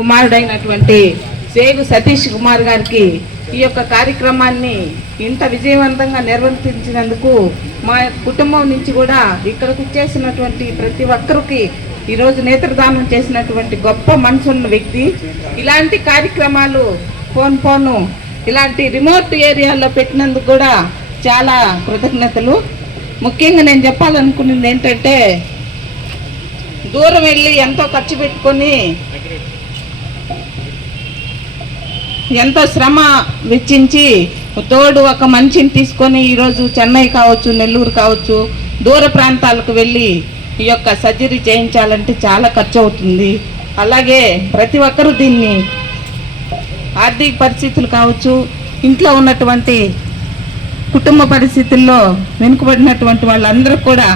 కుమారుడైనటువంటి సేగు సతీష్ కుమార్ గారికి ఈ యొక్క కార్యక్రమాన్ని ఇంత విజయవంతంగా నిర్వర్తించినందుకు మా కుటుంబం నుంచి కూడా ఇక్కడికి వచ్చేసినటువంటి ప్రతి ఒక్కరికి ఈరోజు నేత్రదానం చేసినటువంటి గొప్ప మనసున్న వ్యక్తి. ఇలాంటి కార్యక్రమాలు ఫోను ఇలాంటి రిమోట్ ఏరియాల్లో పెట్టినందుకు కూడా చాలా కృతజ్ఞతలు. ముఖ్యంగా నేను చెప్పాలనుకున్నది ఏంటంటే, దూరం వెళ్ళి ఎంతో ఖర్చు పెట్టుకొని ఎంతో శ్రమ వెచ్చించి తోడు ఒక మనిషిని తీసుకొని ఈరోజు చెన్నై కావచ్చు, నెల్లూరు కావచ్చు, దూర ప్రాంతాలకు వెళ్ళి ఈ యొక్క సర్జరీ చేయించాలంటే చాలా ఖర్చు అవుతుంది. అలాగే ప్రతి ఒక్కరూ దీన్ని ఆర్థిక పరిస్థితులు కావచ్చు, ఇంట్లో ఉన్నటువంటి కుటుంబ పరిస్థితుల్లో వెనుకబడినటువంటి వాళ్ళందరూ కూడా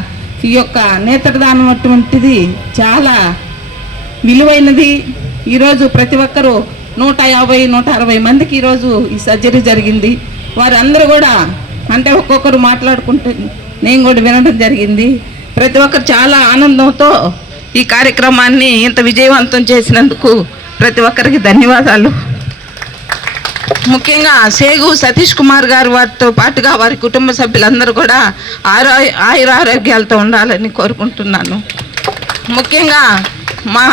ఈ యొక్క నేత్రదానం అటువంటిది చాలా విలువైనది. ఈరోజు ప్రతి ఒక్కరూ 150-160 మందికి ఈరోజు ఈ సర్జరీ జరిగింది. వారందరూ కూడా అంటే ఒక్కొక్కరు మాట్లాడుకుంటే నేను కూడా వినడం జరిగింది. ప్రతి ఒక్కరు చాలా ఆనందంతో ఈ కార్యక్రమాన్ని ఇంత విజయవంతం చేసినందుకు ప్రతి ఒక్కరికి ధన్యవాదాలు. ముఖ్యంగా సేగు సతీష్ కుమార్ గారు వారితో పాటుగా వారి కుటుంబ సభ్యులందరూ కూడా ఆయురారోగ్యాలతో ఉండాలని కోరుకుంటున్నాను. ముఖ్యంగా మా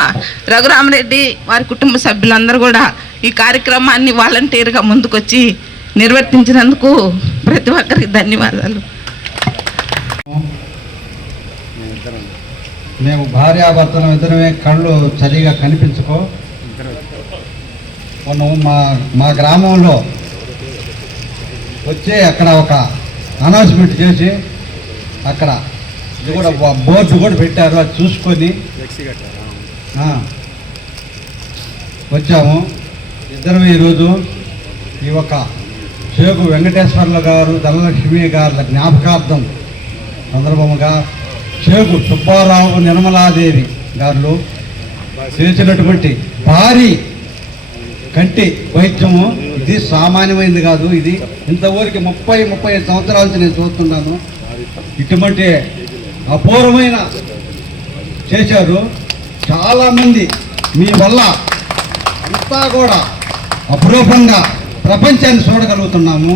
రఘురామరెడ్డి వారి కుటుంబ సభ్యులందరూ కూడా ఈ కార్యక్రమాన్ని వాలంటీర్గా ముందుకొచ్చి నిర్వర్తించినందుకు ప్రతి ఒక్కరికి ధన్యవాదాలు. మేము భార్యాభర్తలు ఇద్దరమే కళ్ళు చలిగా కనిపించుకో మనం మా గ్రామంలో వచ్చి అక్కడ ఒక అనౌన్స్మెంట్ చేసి అక్కడ ఇది కూడా బోర్డు కూడా పెట్టారు. అది చూసుకొని వచ్చాము. ఇద్దరం ఈరోజు ఈ ఒక సేగు వెంకటేశ్వర్ల గారు, ధనలక్ష్మి గారుల జ్ఞాపకార్థం సందర్భముగా సేగు సుబ్బారావు, నిర్మలాదేవి గారు చేసినటువంటి భారీ కంటి వైద్యము ఇది సామాన్యమైనది కాదు. ఇది ఇంతవరకు 30-35 సంవత్సరాల నుంచి నేను చూస్తున్నాను. ఇటువంటి అపూర్వమైన చేశారు. చాలామంది మీ వల్ల అంతా కూడా అపురూపంగా ప్రపంచాన్ని చూడగలుగుతున్నాము.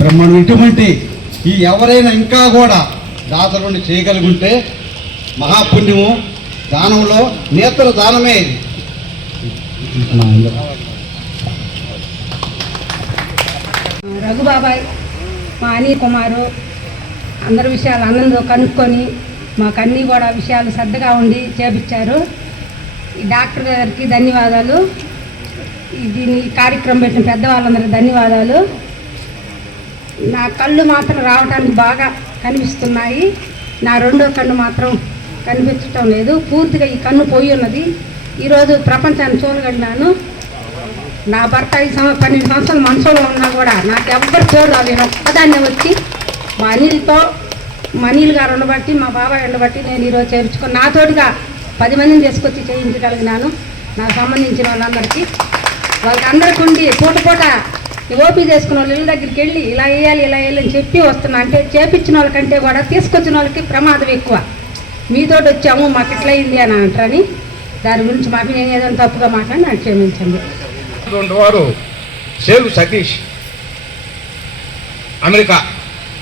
బ్రహ్మాండం. ఇటువంటి ఈ ఎవరైనా ఇంకా కూడా దాతలుండి చేయగలుగుంటే మహాపుణ్యము. దానంలో నేత్ర దానమే ఇది. రఘుబాబాయ్, మా అనిల్ కుమారు అందరి విషయాలు ఆనందంతో కనుక్కొని మాకు అన్నీ కూడా విషయాలు శ్రద్ధగా ఉండి చేపించారు. ఈ డాక్టర్ గారికి ధన్యవాదాలు. దీన్ని కార్యక్రమం పెట్టిన పెద్దవాళ్ళందరికీ ధన్యవాదాలు. నా కళ్ళు మాత్రం రావడానికి బాగా కనిపిస్తున్నాయి. నా రెండో కన్ను మాత్రం కనిపించటం లేదు. పూర్తిగా ఈ కన్ను పోయి ఉన్నది. ఈరోజు ప్రపంచాన్ని చూడగలిగినాను. నా భర్త 12 సంవత్సరాలు మనసులో ఉన్నా కూడా నాకు ఎవ్వరు చూడరు. నేను ఒక్కదాన్నే వచ్చి మా అనిల్ గారు ఉండబట్టి, మా బాబాయ్ ఉండబట్టి నేను ఈరోజు చేయించుకొని నాతోటిగా 10 మందిని తీసుకొచ్చి చేయించగలిగినాను. నాకు సంబంధించిన వాళ్ళందరికీ వాళ్ళకందరికీ ఉండి పూట ఓపీ చేసుకున్న వాళ్ళ ఇళ్ళ దగ్గరికి వెళ్ళి ఇలా వేయాలి అని చెప్పి వస్తున్నా. అంటే చేపించిన వాళ్ళకంటే కూడా తీసుకొచ్చిన వాళ్ళకి ప్రమాదం ఎక్కువ. మీతోటి వచ్చాము మాకు ఇట్లా అయింది అని అంటారని దాని గురించి మాకు నేను ఏదైనా తప్పుగా మాట్లాడి నాకు క్షమించండి. వారు సేగు సతీష్ అమెరికా,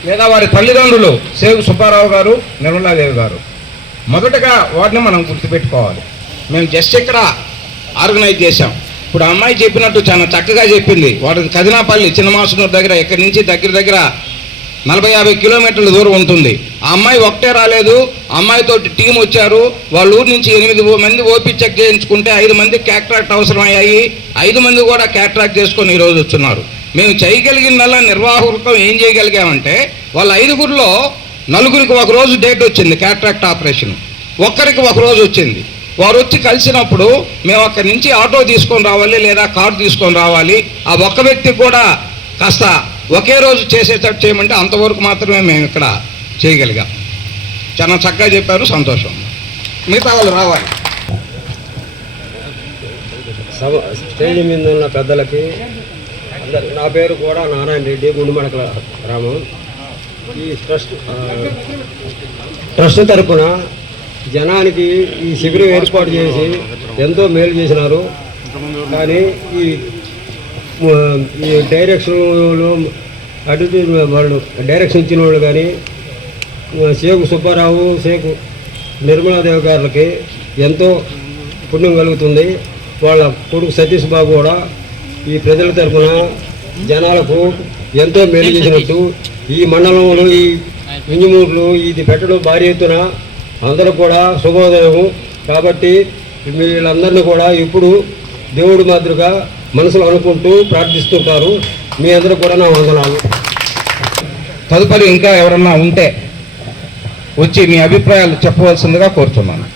లేదా వారి తల్లిదండ్రులు సేగు సుబ్బారావు గారు, నిర్మలాదేవి గారు. మొదటగా వారిని మనం గుర్తుపెట్టుకోవాలి. మేము జస్ట్ ఇక్కడ ఆర్గనైజ్ చేశాం. ఇప్పుడు అమ్మాయి చెప్పినట్టు చాలా చక్కగా చెప్పింది. వారి కదినాపల్లి చిన్నమాసునూరు దగ్గర ఇక్కడి నుంచి దగ్గర 40-50 కిలోమీటర్ల దూరం ఉంటుంది. ఆ అమ్మాయి ఒకటే రాలేదు, అమ్మాయితో టీం వచ్చారు. వాళ్ళ ఊరు నుంచి 8 మంది ఓపీ చెక్ చేయించుకుంటే 5 మంది క్యాట్రాక్ట్ అవసరం అయ్యాయి. 5 మంది కూడా క్యాట్రాక్ట్ చేసుకొని ఈరోజు వచ్చున్నారు. మేము చేయగలిగినల్లా నిర్వాహకం ఏం చేయగలిగామంటే, వాళ్ళ 5గురిలో 4గురికి ఒక రోజు డేట్ వచ్చింది క్యాట్రాక్ట్ ఆపరేషన్, ఒక్కరికి ఒక రోజు వచ్చింది. వారు వచ్చి కలిసినప్పుడు మేము అక్కడి నుంచి ఆటో తీసుకొని రావాలి లేదా కారు తీసుకొని రావాలి. ఆ ఒక్క వ్యక్తికి కూడా కాస్త ఒకే రోజు చేసేటట్టు చేయమంటే అంతవరకు మాత్రమే మేము ఇక్కడ చేయగలిగాం. చాలా చక్కగా చెప్పారు, సంతోషం. మిగతా వాళ్ళు రావాలి. స్టేజ్ మీద ఉన్న పెద్దలకి నా పేరు కూడా నారాయణ రెడ్డి, గుండుమడకల గ్రామం. ఈ ట్రస్ట్ తరపున జనానికి ఈ శిబిరం ఏర్పాటు చేసి ఎంతో మేలు చేసినారు. కానీ ఈ డైరెక్షన్లో అటు వాళ్ళు డైరెక్షన్ ఇచ్చిన వాళ్ళు కానీ షేకు సుబ్బారావు, షేకు నిర్మలాదేవి గారికి ఎంతో పుణ్యం కలుగుతుంది. వాళ్ళ కొడుకు సతీష్ బాబు కూడా ఈ ప్రజల తరఫున జనాలకు ఎంతో మేలు చేసినట్టు ఈ మండలంలో ఈ ఇంజమూరులు ఇది పెట్టడం భారీ ఎత్తున అందరూ కూడా శుభోదయము. కాబట్టి వీళ్ళందరినీ కూడా ఇప్పుడు దేవుడి మాదిరిగా మనసులో అనుకుంటూ ప్రార్థిస్తుంటారు. మీ అందరూ కూడా నా వందనాలు. తదుపరి ఇంకా ఎవరన్నా ఉంటే వచ్చి మీ అభిప్రాయాలు చెప్పవలసిందిగా కోరుతున్నాను.